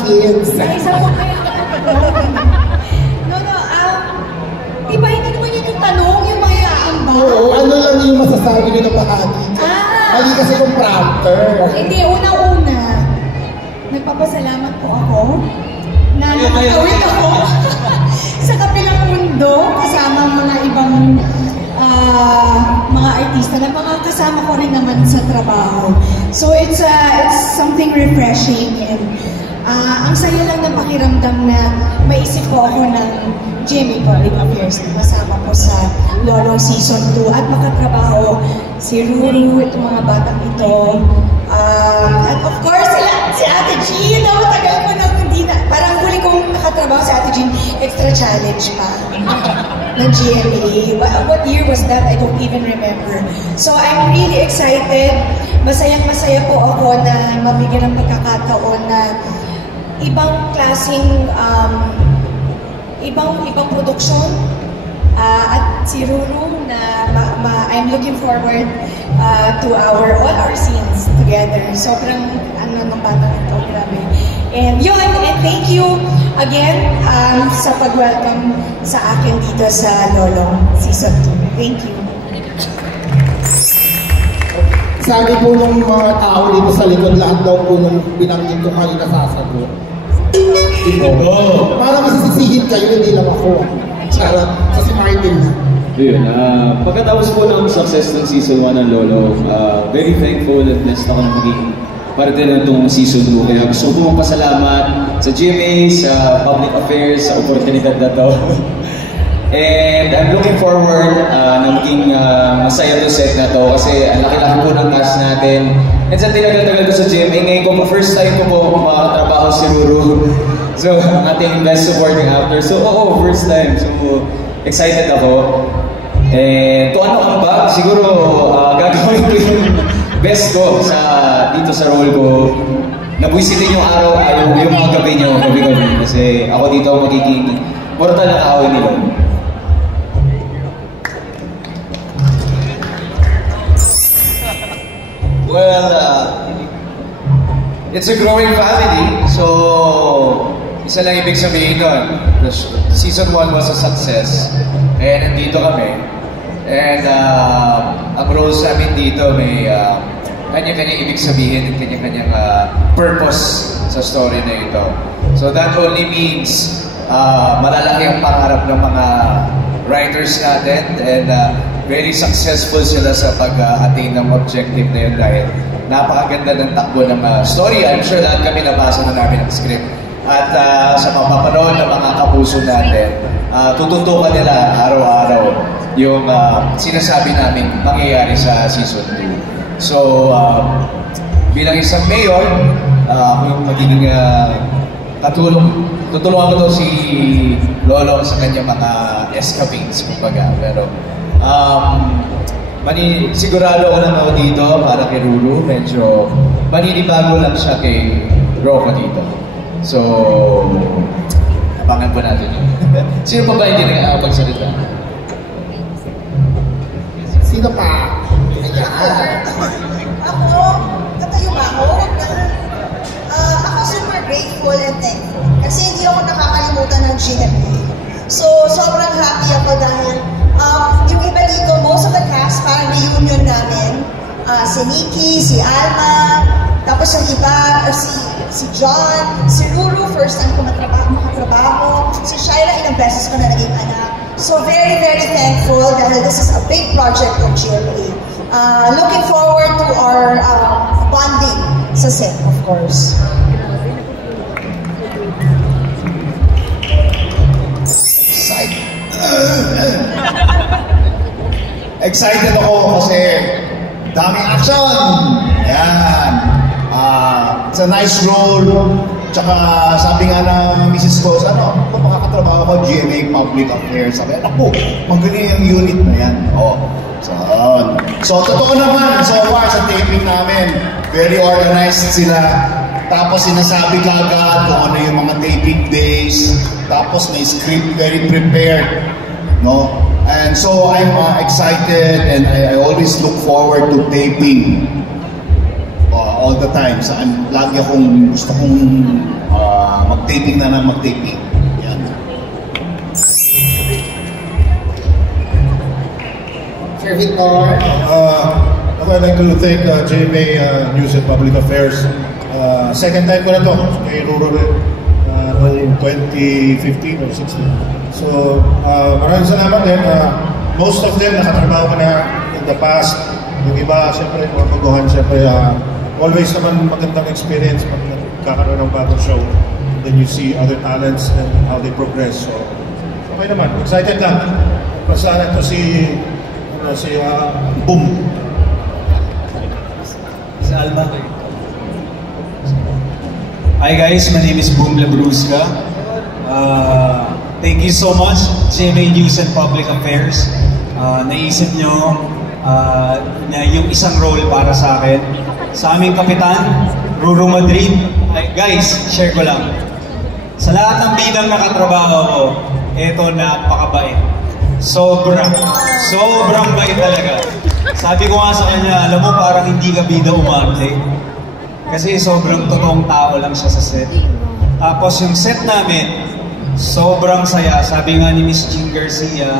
kids. Sa isa po kaya di ba hindi naman yun yung tanong, yung mga aamba? Oo, ano lang yung masasabi nyo na bahagi? Mali kasi kung prompter. Hindi, unang-una, nagpapasalamat po ako na nakatawid ako sa kabilang mundo kasama mga ibang mga artista na mga kasama ko rin naman sa trabaho. So it's something refreshing and ang saya lang ng pakiramdam na maisip ko ako ng GMA Public Affairs na kasama ko sa Lolo Season 2 at makatrabaho si Ruru, itong mga batang ito. At of course, si Ate Jean, tagal ko na hindi na, parang huli kong nakatrabaho si Ate Jean, extra challenge pa ng GMA. What year was that? I don't even remember. So I'm really excited. Masayang-masaya po ako na mabigyan ng pagkakataon na ibang klaseng ibang produksyon at si Ruru na I'm looking forward to all our scenes together. Sobrang ng batang ito, grabe. And yun, and thank you again sa pag-welcome sa akin dito sa Lolo Season 2. Thank you. Sabi po ng mga tao dito sa likod, lahat daw po nung binanggit ko kanina sasagot. Para masisisihin kayo, hindi lang ako. Charot. Kasi Martin na. Yun, pagkatapos po ng success ng Season 1 ng Lolo, very thankful at blessed ako na maging parte na itong Season 2. Kaya gusto ko pong pasalamat sa GMA, sa Public Affairs, sa oportunidad na to. And I'm looking forward na maging masaya to set na to kasi ang laki-laki po ng cast natin. And sa tinagal-tagal ko sa GMA, ngayon ko po, first time ko po makatrabaho si Ruru. So, ang ating best supporting actor. So, first time. So, excited ako. And kung ano ang ba, siguro gagawin ko yung best ko dito sa role ko. Nabwisitin yung araw, yung mga gabi nyo, gabi-gabi. Kasi ako dito magiging mortal na kaaway nila. Well, it's a growing family, so isa lang ibig sabihin nun. Season 1 was a success, kaya nandito kami. And ang roles namin dito may kanya-kanya ibig sabihin at kanya-kanyang purpose sa story na ito. So that only means malalaki ang pangarap ng mga writers natin and very successful sila sa pag-attain ng objective na yun dahil napakaganda ng takbo ng story. I'm sure lahat kami nabasa na namin ang script. At sa mapapanood ng mga kapuso natin, tututukan nila araw-araw yung sinasabi namin mangyayari sa Season 2. So, bilang isang mayor, ako yung magiging tutulungan ko to si Lolo sa kanyang mga escapades, kumbaga. Pero, sigurado ako lang ako dito para kay Ruru. Medyo maninibago lang siya kay Rocco dito. So, abangan po natin yun. Sino pa ba hindi nakakapagsalita? Sino pa? Katayo ba ako? Ako super grateful and thankful. Kasi hindi ako nakakalimutan ng GMA. So, sobrang happy ako dahil yung iba dito, most of the cast, parang reunion namin. Si Nikki, si Alma, tapos yung iba, si John, si Ruru, first time ko makatrabaho, si Shaira, ilang beses ko na naging anak. So very, very thankful dahil this is a big project of GMA. Looking forward to our bonding sa set, of course. Excited ako kasi daming action! Ayan. It's a nice role. Tsaka sabi nga ng misis ko, kung makakatrabaho ko, GMA Public Affairs. Sabi, magaling yung unit na yan. So, totoo naman, so far sa taping namin, very organized sila. Tapos sinasabi kagad kung ano yung mga taping days. Tapos may script, very prepared. No? And so I'm excited and I always look forward to taping all the time. So lagi akong gusto kong mag-taping na ng mag-taping. Yan. Sir Victor. I'd like to thank GMA News and Public Affairs. Second time ko na to kay Ruro noong 2015 or 16. So, maraming salamat din. Most of them nakatrabaho ko na in the past. Yung iba, siyempre, mga baguhan, siyempre, always naman magandang experience pag nagkakaroon ng bagong show. Then you see other talents and how they progress. So, okay naman. Excited lang. Pasaan ito si Boom. Si Alma. Hi guys, my name is Boom Labrusca. Thank you so much, GMA News and Public Affairs. Naisip nyo na yung isang role para sa akin. Sa aming kapitan, Ruro Madrid. Guys, share ko lang. Sa lahat ng bidang nakatrabaho ko, eto napakabait. Sobrang bait talaga. Sabi ko nga sa kanya, alam mo parang hindi ka bida umarte. Kasi sobrang totoong tao lang siya sa set. Tapos yung set namin, sobrang saya. Sabi nga ni Miss Jean Garcia,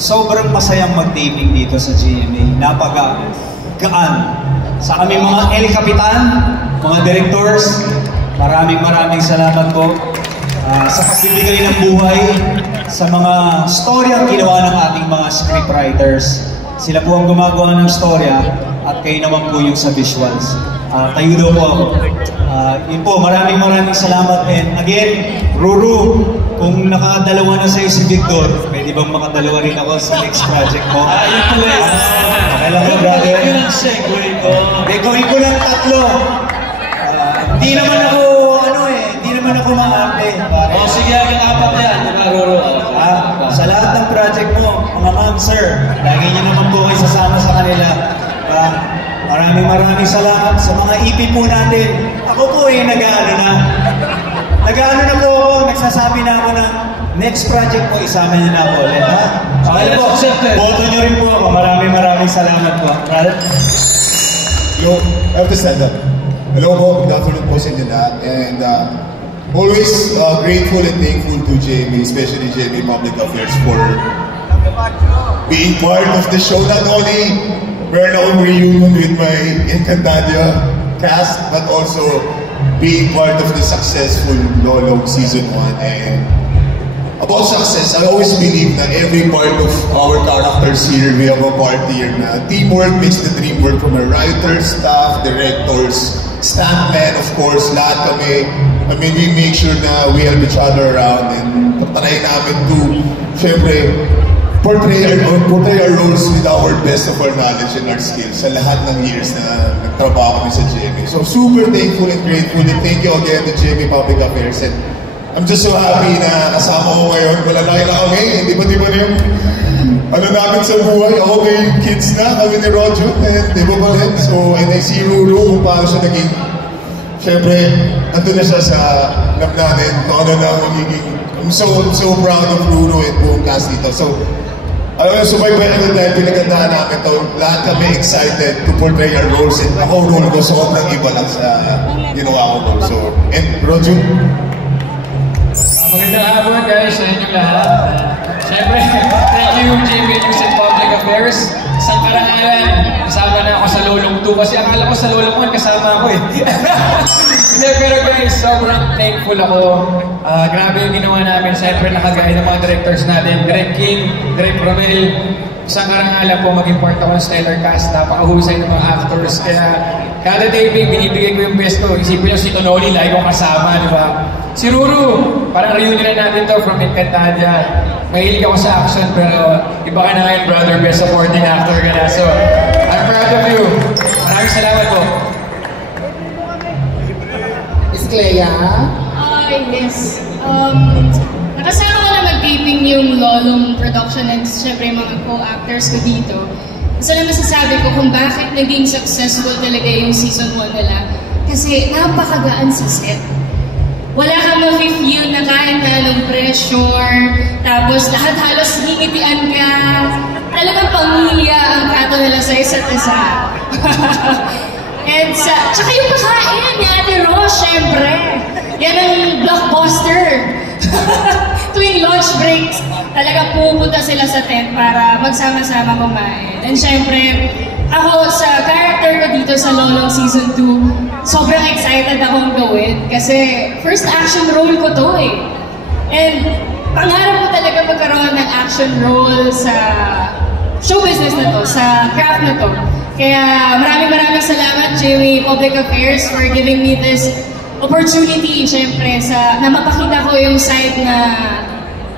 sobrang masayang mag-taping dito sa GMA. Napaka-gaan. Sa aming mga El Capitan, mga directors, maraming salamat po sa pagbibigay ng buhay sa mga storyang ginawa ng ating mga scriptwriters. Sila po ang gumagawa ng storya at kayo naman po yung sa visuals. Tayo daw po ako. Yun po, maraming salamat. And again, Ruru, kung nakadalawa na sa'yo si Victor, pwede bang makadalawa rin ako sa next project mo? Yun po eh. Okay lang po, brother. Yun ang segue ko. Gawin ko ng 3. Hindi naman ako maarte. Sige, apat yan. Ruro. Sa lahat ng project mo, mga ma'am, sir, lagi niyo naman po kayo sasama sa kanila. Maraming salamat sa mga EP po natin. Ako po nag-aano na po ako, nagsasabi na ako na next project po, isama niyo na ako ulit, ha? Okay po, boto niyo rin po ako. Maraming salamat po. Yo, I have to stand up. Hello po, good afternoon po sa inyo lahat. And always grateful and thankful to GMA, especially GMA Public Affairs for being part of the show. Not only meron akong reunion with my Encantadia cast, but also being part of the successful Lolong Season 1. And about success, I always believe that every part of our characters here, we have a part here na teamwork makes the dream work, from our writers, staff, directors, stuntmen, of course, lahat kami. I mean, we make sure na we help each other around and try namin to, syempre, portray our roles with our best of our knowledge and our skills sa lahat ng years na nagtrabaho kami sa GMA. So, super thankful and grateful, and thank you again to GMA Public Affairs. And I'm just so happy na kasama ko ngayon. Malalaki na kami. Di ba na yung namin sa buhay. Ako may kids na. Kami ni Rojo. Di ba rin? So, and I see Ruru kung paano siya naging, syempre, nandun na siya sa lab natin. Kung ano na magiging, I'm so proud of Ruru and buong cast dito. So, alam mo, sumaybay na dahil pinagandaan namin ito. Lahat kami excited to portray our roles. And ako, role ko, sobrang iba lang sa ginawa ko role. So, and Rojo, magandang hapon guys sa inyong lahat. Siyempre, thank you GMA News and Public Affairs. Isang karangalan, kasama na ako sa Lolong 2 kasi akala ko sa Lolong 1 kasama ako eh. Hindi, pero guys, sobrang thankful ako. Grabe yung ginawa namin. Siyempre, nakagaya ng mga directors natin. Direk King, Direk Romel. Isang karangalan po maging part ako ng stellar cast. Napakahusay ng mga actors. Kaya kada taping, binibigay ko yung best ko. Isipin nyo si Tonoli, lagi kong kasama, di ba? Si Ruru, parang reunion na natin to from Encantadia. Mahilig ako sa action, pero iba ka na ngayon, brother, best supporting actor ka na. So, I'm proud of you. Maraming salamat po. Miss Clea? Yes. Nakasama ko na mag-taping yung Lolong production and syempre yung mga co-actors ko dito. Isa lang masasabi ko kung bakit naging successful talaga yung season 1 nila. Kasi napakagaan sa set. Wala kang ma-feel na kahit na ng pressure, tapos lahat halos ngingitian ka. Talagang pamilya ang trato nila sa isa't isa. And tsaka yung pakain ni Ate Rose, syempre. Yan ang blockbuster. Tuwing lunch breaks, talaga pupunta sila sa tent para magsama-sama kumain. And syempre, ako sa character ko dito sa Lolong Season 2, sobrang excited akong gawin kasi first action role ko to eh. And pangarap ko talaga magkaroon ng action role sa show business na to, sa craft na to. Kaya maraming salamat, GMA Public Affairs, for giving me this opportunity, syempre, na mapakita ko yung side na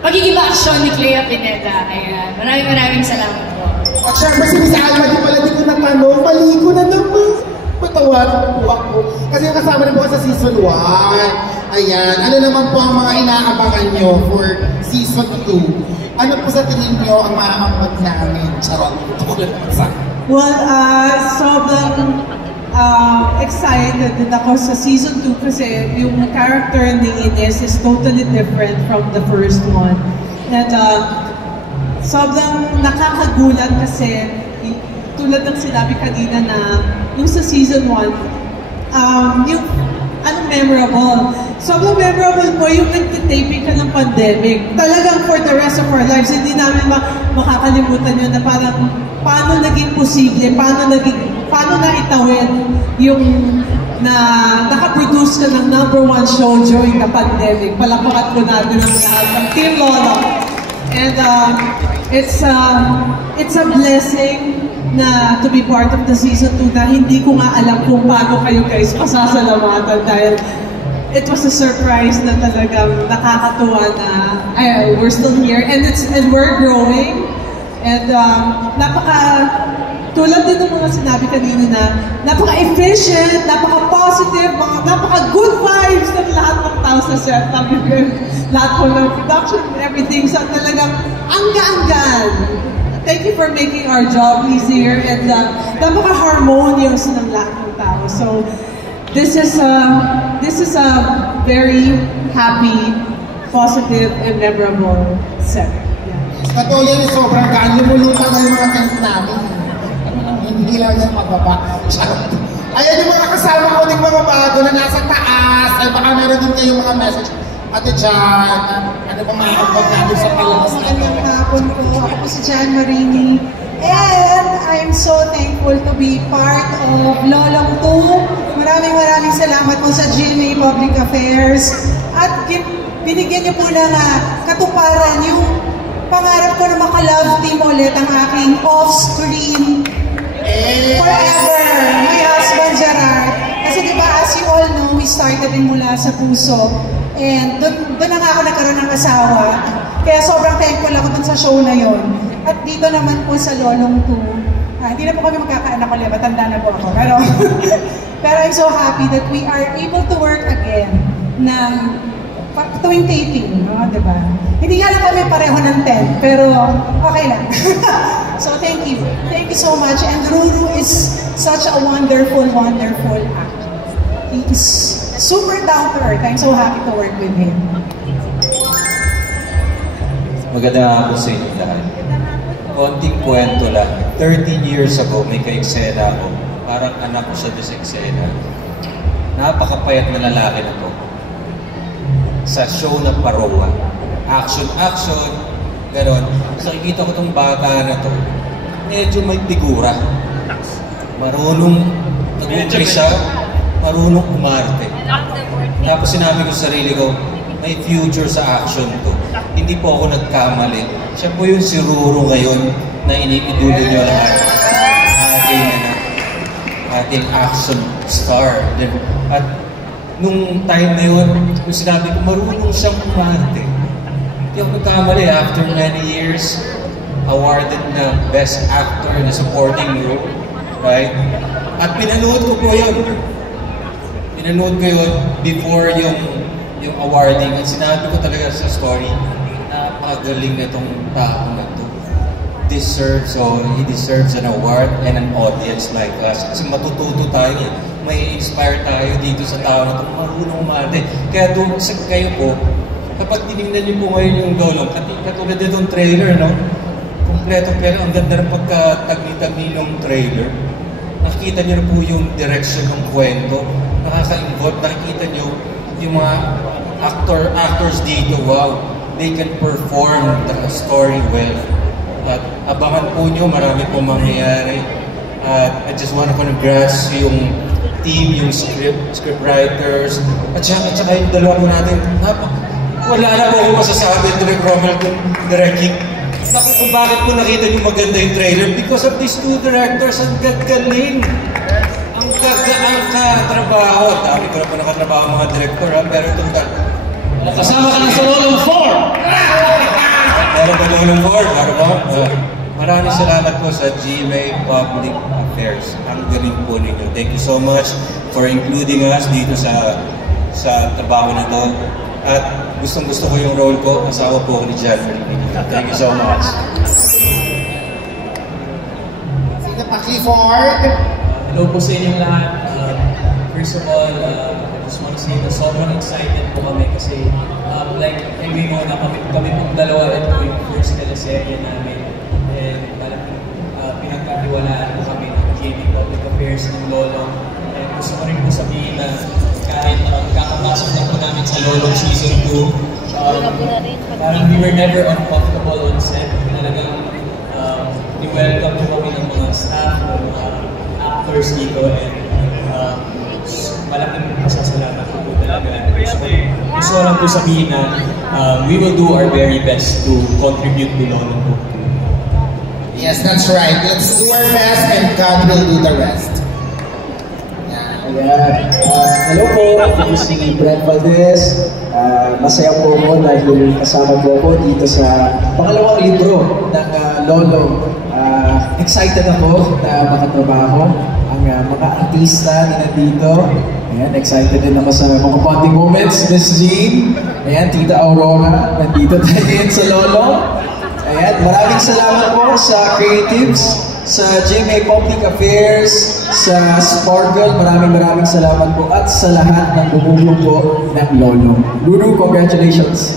pagiging action ni Clea Pineda. Kaya maraming salamat po. At syempre, si Alma, di pala di ko natanong, mali ko na naman. Patawan po ako. Kasi yung kasama rin po sa Season 1. Ayan. Ano naman po ang mga inaabangan nyo for Season 2? Ano po sa tingin nyo ang maaamot namin? Charot. Well, sobrang excited din ako sa Season 2 kasi yung character ni Ines is totally different from the first one. And sobrang nakakagulat kasi tulad ng sinabi kanina na yung sa Season 1, yung memorable. Sobrang memorable po yung nagtitaping ka ng pandemic. Talagang for the rest of our lives, hindi namin makakalimutan yun na parang paano naging posible, paano naitawid yung na nakaproduce ka ng #1 show during the pandemic. Palakpakan ko natin ang lahat ng Team Lolo. And it's a blessing na to be part of the Season 2 na hindi ko nga alam kung paano kayo guys pasasalamatan dahil it was a surprise na talagang nakakatuwa na we're still here and we're growing and tulad din ng mga sinabi kanina na napaka-efficient, napaka-positive, napaka-good vibes ng lahat ng tao sa set. Lahat po ng production and everything. So talagang angga-anggan. Thank you for making our job easier and napaka-harmonious ng lahat ng tao. So this is a very happy, positive, and memorable set. Patuloy, sobrang gaan. Lumulutan na yung mga tent namin. Hindi lang yung pagbaba. Ayan yung mga kasama ko ng mga bago na nasa taas. Ay baka meron din kayong mga message. Ate Jan, ano bang makakapag natin sa palabas na ito? Magandang hapon po. Ako po si Jan Marini. And I'm so thankful to be part of Lolong 2. Maraming salamat po sa GMA Public Affairs. At binigyan niyo po na katuparan yung pangarap ko na maka-love team ulit ang aking off-screen forever, my husband Gerard. Kasi diba, as you all know, we started din mula sa puso. And doon na nga ako nagkaroon ng asawa. Kaya sobrang thankful ako dun sa show na yon. At dito naman po sa Lolong 2, hindi na po kami magkakaanak ulit, matanda na po ako. Pero I'm so happy that we are able to work again ng tuwing taping, no? Diba? Hindi nga lang kami pareho ng 10, pero okay lang. So thank you. Thank you so much. And Ruru is such a wonderful actor. He is super down to earth. I'm so happy to work with him. Magandang hapon sa inyo lahat. Konting kwento lang. 13 years ago, may ka-eksena ako. Parang anak ko siya sa eksena. Napakapayat na lalaki na to. Sa show na Parowa. Action, gano'n. Kasi nakikita ko itong bata na to. Medyo may figura. Marunong nag-umpisa, marunong umarte. Tapos sinabi ko sa sarili ko, may future sa action to. Hindi po ako nagkamali. Siya po yung si Ruru ngayon na iniidulo nyo lahat. Ating action star. At nung time na yun, yung sinabi ko, marunong siyang umarte. Hindi ako nagkamali. After many years, awarded na Best Actor na Supporting Role. Right? At pinanood ko po yun. Pinanood ko yun before yung awarding. At sinabi ko talaga sa story, napakagaling na itong tao na ito. He deserves an award and an audience like us. Kasi matututo tayo, may inspire tayo dito sa tao na itong marunong umarte. Kaya doon sa kayo po, kapag tinignan niyo po ngayon yung Lolong, katulad itong trailer, no? Kompleto, pero ang ganda ng pagkatagni-tagni ng trailer. nakikita nyo na po yung direction ng kwento, nakaka-involve, nakikita nyo yung mga actors dito, wow, they can perform the story well. At abangan po nyo, marami pong mangyayari. I just want to congrats yung team, yung script writers, at saka yung dalawa po natin. Wala na po akong masasabi, Direk Romel, Direk King. Naku, kung bakit po nakita nyo maganda yung trailer? Because of these two directors, ang gagaling. Ang katrabaho. Dami ko na po nakatrabaho mga director, ha? Pero itong kasama ka na sa Lolong 4! Meron ba Lolong 4? Para ba? Maraming salamat po sa GMA Public Affairs. Ang galing po ninyo. Thank you so much for including us dito sa trabaho na to. At gustong-gusto ko yung role ko. Asawa po ako ni Jeffrey. Thank you so much. Sino pa, Clifford? Hello po sa inyong lahat. First of all, I just want to say na sobrang excited po kami kasi like every mo na kami pong dalawa ito yung first teleserye namin. And malaking pinagkatiwalaan po kami ng GMA Public Affairs ng Lolong. And gusto ko rin po sabihin na kahit kakapasok na po namin sa Lolong Season 2, parang we were never uncomfortable on set. Talagang i-welcome po kami ng mga staff, ng mga actors dito, and malaking pasasalamat po talaga. Gusto ko lang po sabihin na we will do our very best to contribute to Lolong po. Yes, that's right. Let's do our best and God will do the rest. Ayan. Hello po, ako si Brent Valdez. Masaya po ako dahil kasama po ako dito sa pangalawang libro ng Lolong. Excited ako na makatrabaho ang mga artista na nandito. Ayan, excited din ako sa mga bonding moments. Miss Jean, ayan, Tita Aurora, nandito tayo sa Lolong. Ayan, maraming salamat po sa creatives, sa GMA Public Affairs, sa Sparkle, maraming salamat po at sa lahat ng bumubog po ng Lolong. Lulu, congratulations!